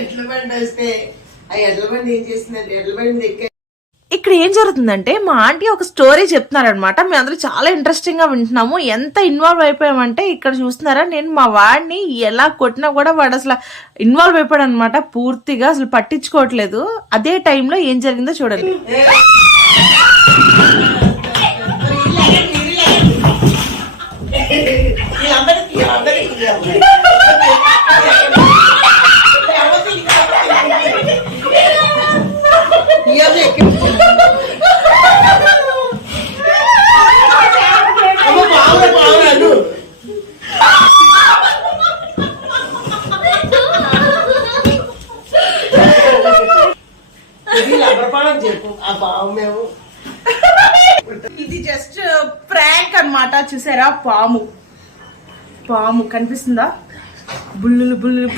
ఎడ్ల బండి వస్తే ఆ ఎడ్ల బండి ఏం చేసిందంటే ఎడ్ల బండి ఎక్కే ఇక్కడ ఏం జరుగుతుందంటే మా ఆంటీ ఒక స్టోరీ చెప్తున్నారనమాట. మేము అందరూ చాలా ఇంట్రెస్టింగ్ గా వింటున్నాము. ఎంత ఇన్వాల్వ్ అయిపోయామంటే ఇక్కడ చూస్తున్నారా, నేను మా వాడిని ఎలా కొట్టినా కూడా వాడు అసలు ఇన్వాల్వ్ అయిపోయాడు అనమాట. పూర్తిగా అసలు పట్టించుకోవట్లేదు. అదే టైంలో ఏం జరిగిందో చూడండి. ఇది జస్ట్ ప్రాంక్ అన్నమాట. చూసారా, పాము కనిపిస్తుందా? బుల్లులు బుల్లులు